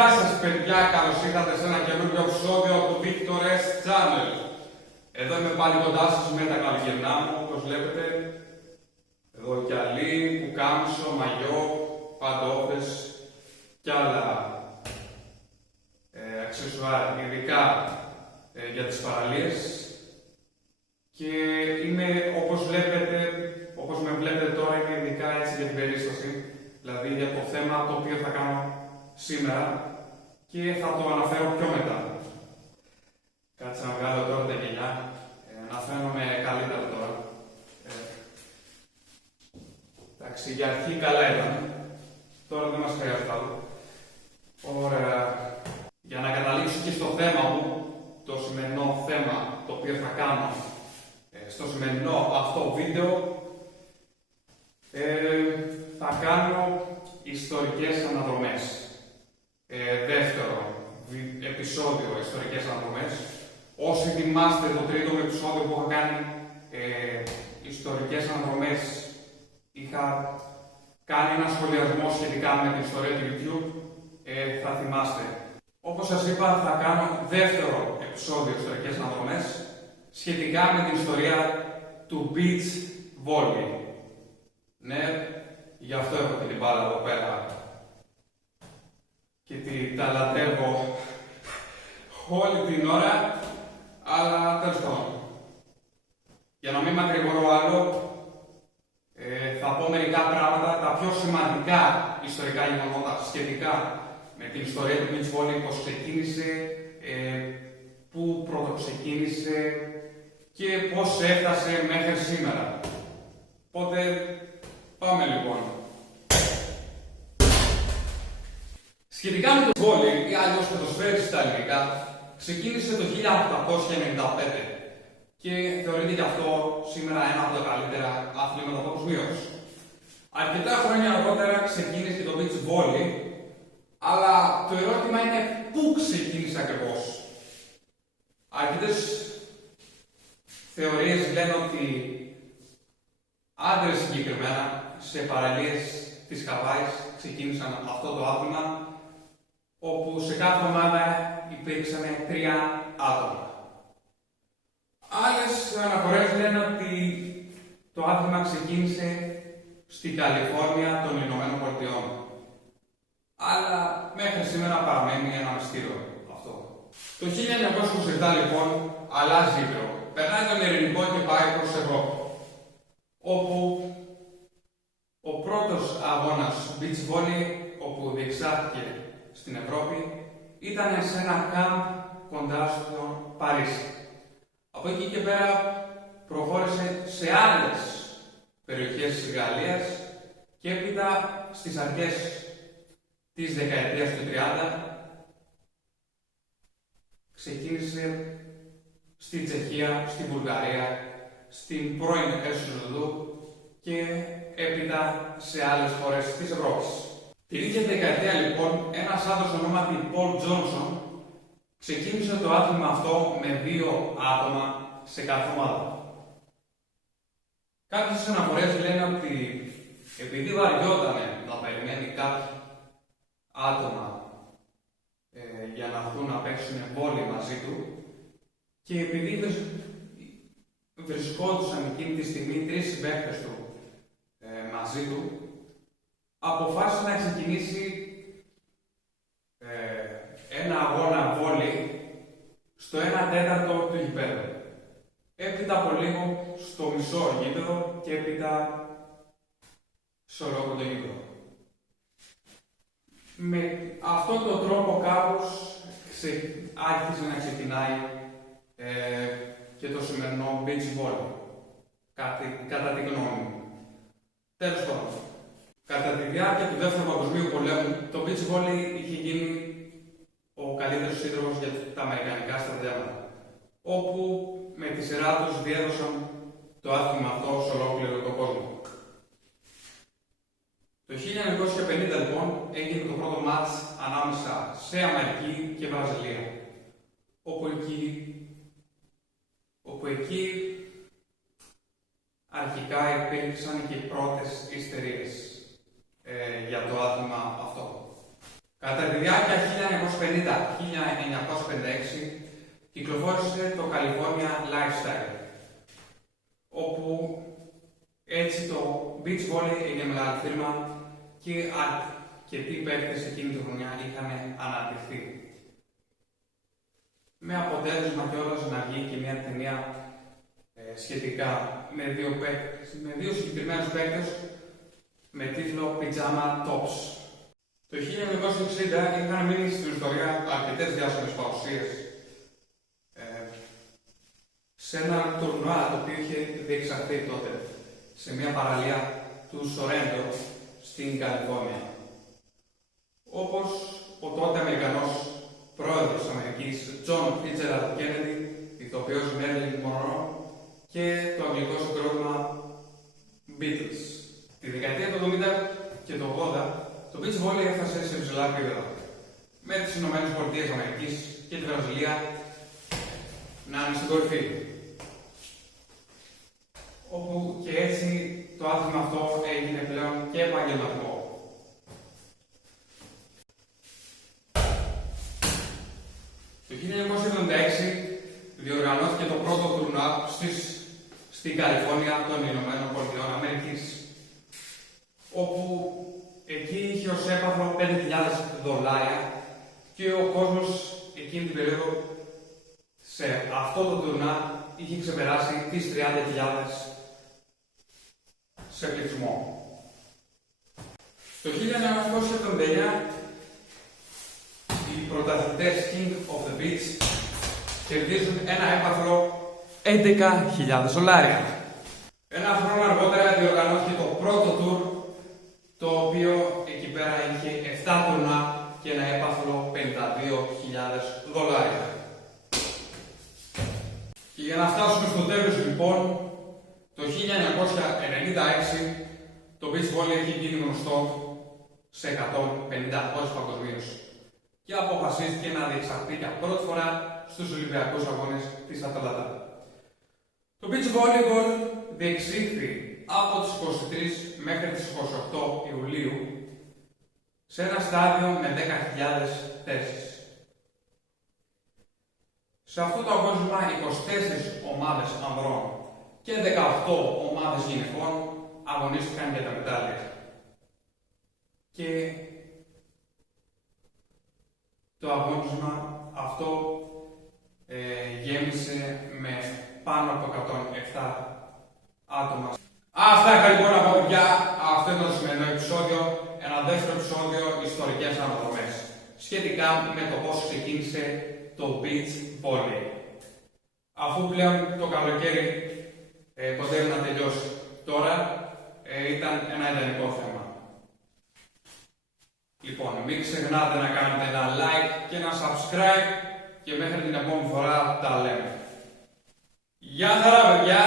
Γεια σας παιδιά, καλώς ήρθατε σε ένα καινούργιο επεισόδιο του Victor's Channel. Εδώ είμαι πάλι κοντά σας με τα καλοκαιρινά μου, όπως βλέπετε. Εδώ γυαλί, πουκάμισο, μαγιό, παντόφλες και άλλα αξεσουάρ, ειδικά για τις παραλίες. Και είμαι, όπως με βλέπετε τώρα, είμαι ειδικά έτσι για την περίσταση, δηλαδή για το θέμα το οποίο θα κάνω σήμερα και θα το αναφέρω πιο μετά. Κάτσε να βγάλω τώρα τα γυαλιά, να φαίνομαι καλύτερα τώρα. Εντάξει, για αρχή καλά ήταν, τώρα δεν μας χρειάζεται άλλο. Ωραία. Για να καταλήξω και στο θέμα μου, το σημερινό θέμα το οποίο θα κάνω στο σημερινό αυτό βίντεο, θα κάνω ιστορικές αναδρομές. Δεύτερο επεισόδιο ιστορικές αναδρομές. Όσοι θυμάστε το τρίτο επεισόδιο που είχα κάνει ιστορικές αναδρομές, είχα κάνει ένα σχολιασμό σχετικά με την ιστορία του YouTube, θα θυμάστε. Όπως σας είπα, θα κάνω δεύτερο επεισόδιο ιστορικές αναδρομές σχετικά με την ιστορία του beach volley. Ναι, γι' αυτό έχω και την μπάλα εδώ πέρα και τα λατρεύω όλη την ώρα, αλλά τέλος πάντων. Για να μην μακρηγορώ άλλο, θα πω μερικά πράγματα, τα πιο σημαντικά ιστορικά γεγονότα σχετικά με την ιστορία του beach volley, πώς ξεκίνησε, πού πρωτοξεκίνησε και πώς έφτασε μέχρι σήμερα. Οπότε, πάμε λοιπόν. Σχετικά με το βόλεϊ ή αλλιώς ποδοσφαίρι στα ελληνικά, ξεκίνησε το 1895 και θεωρείται γι' αυτό σήμερα ένα από τα καλύτερα αθλήματα παγκοσμίως. Αρκετά χρόνια αργότερα ξεκίνησε και το beach volley, αλλά το ερώτημα είναι πού ξεκίνησε ακριβώς. Αρκετές θεωρίες λένε ότι άντρες συγκεκριμένα σε παραλίες της Χαβάης ξεκίνησαν αυτό το άθλημα, όπου σε κάθε ομάδα υπήρξαν 3 άτομα. Άλλες αναφορές λένε ότι το άθλημα ξεκίνησε στην Καλιφόρνια των Ηνωμένων Πολιτειών. Αλλά μέχρι σήμερα παραμένει ένα μυστήριο αυτό. Το 1927 λοιπόν αλλάζει ήπειρο. Περνάει τον Ειρηνικό και πάει προς Ευρώπη, όπου ο πρώτος αγώνας beach volley όπου διεξάχθηκε στην Ευρώπη ήταν σε ένα κάμπ κοντά στο Παρίσι. Από εκεί και πέρα προχώρησε σε άλλες περιοχές της Γαλλίας και έπειτα στις αρχές της δεκαετίας του 30 ξεκίνησε στην Τσεχία, στην Βουλγαρία, στην πρώην ΕΣΟΔΟΥ και έπειτα σε άλλες χώρες της Ευρώπης. Την ίδια δεκαετία λοιπόν, ένας άνθρωπος ονόματι Paul Johnson ξεκίνησε το άθλημα αυτό με 2 άτομα σε κάθε ομάδα. Κάποιες αναφορές λένε ότι επειδή βαριόταν να περιμένει κάποια άτομα για να έρθουν να παίξουν βόλεϊ μαζί του και επειδή βρισκόντουσαν εκείνη τη στιγμή 3 συμπαίκτες του μαζί του, αποφάσισε να ξεκινήσει ένα αγώνα βόλεϊ στο 1/4 του γηπέδου. Έπειτα από λίγο στο μισό γήπεδο και έπειτα σε ολόκληρο το γήπεδο. Με αυτόν τον τρόπο κάπως άρχισε να ξεκινάει και το σημερινό beach volley, κατά τη γνώμη μου. Τέλος πάντων, κατά τη διάρκεια του Δεύτερου Παγκοσμίου Πολέμου, το beach volley είχε γίνει ο καλύτερος σύντροφος για τα αμερικανικά στρατεύματα, όπου με τη σειρά τους διέδωσαν το άθλημα αυτό σε ολόκληρο τον κόσμο. Το 1950 λοιπόν έγινε το πρώτο μάτς ανάμεσα σε Αμερική και Βραζιλία, όπου εκεί αρχικά υπήρξαν και οι πρώτες ιστερίες για το άθλημα αυτό. Κατά τη διάρκεια 1950-1956 κυκλοφόρησε το California Lifestyle, όπου έτσι το beach volley έγινε μεγάλη φίρμα και αρκετοί παίκτες εκείνη τη χρονιά είχαν αναπτυχθεί. Με αποτέλεσμα κιόλας να βγει και μια ταινία σχετικά με δύο συγκεκριμένους παίκτες με τίτλο Pyjama Tops. Το 1960 είχαν μείνει στην ιστορία αρκετές διάσημες παρουσίες σε ένα τουρνουά το οποίο είχε διεξαχθεί τότε σε μια παραλία του Σορέντο στην Καλιφόρνια. Όπως ο τότε Αμερικανός πρόεδρος της Αμερικής, John Fitzgerald Kennedy, ηθοποιός Marilyn Monroe και το αγγλικό συγκρότημα Beatles. Τη δεκαετία του 70 και του 80 το beach volley έφτασε σε υψηλά επίπεδα, με τις ΗΠΑ και τη Βραζιλία να είναι στην κορυφή. Όπου και έτσι το άθλημα αυτό έγινε πλέον και επαγγελματικό. Το 1976 διοργανώθηκε το πρώτο τουρνουά στην Καλιφόρνια των ΗΠΑ, όπου εκεί είχε ως έπαθρο $5.000 και ο κόσμος εκείνη την περίοδο σε αυτό το τουρνουά είχε ξεπεράσει τις 30.000 σε πληθυσμό. Το 1979 οι πρωταθλητές King of the Beach κερδίζουν ένα έπαθρο $11.000. Ένα χρόνο αργότερα διοργανώθηκε το πρώτο τουρ, το οποίο εκεί πέρα είχε 7 τουρνά και ένα έπαθρο $52.000. Και για να φτάσουμε στο τέλος λοιπόν, το 1996 το beach volley έχει γίνει γνωστό σε 150 χώρες παγκοσμίως και αποφασίστηκε να διεξαχθεί για πρώτη φορά στους Ολυμπιακούς Αγώνες της Αταλάντα. Το beach volleyball διεξήχθη από τις 23 μέχρι τις 28 Ιουλίου σε ένα στάδιο με 10.000 θέσεις. Σε αυτό το αγώνισμα 24 ομάδες ανδρών και 18 ομάδες γυναικών αγωνίστηκαν για τα μετάλλια. Και το αγώνισμα αυτό γέμισε με πάνω από 107 άτομα. Αυτά είχα λοιπόν από παιδιά. Αυτό ήταν το σημερινό επεισόδιο. Ένα δεύτερο επεισόδιο ιστορικές αναδρομές σχετικά με το πώς ξεκίνησε το beach volley. Αφού πλέον το καλοκαίρι κοντεύει να τελειώσει τώρα, ήταν ένα ιδανικό θέμα. Λοιπόν, μην ξεχνάτε να κάνετε ένα like και ένα subscribe και μέχρι την επόμενη φορά τα λέμε. Γεια χαρά παιδιά!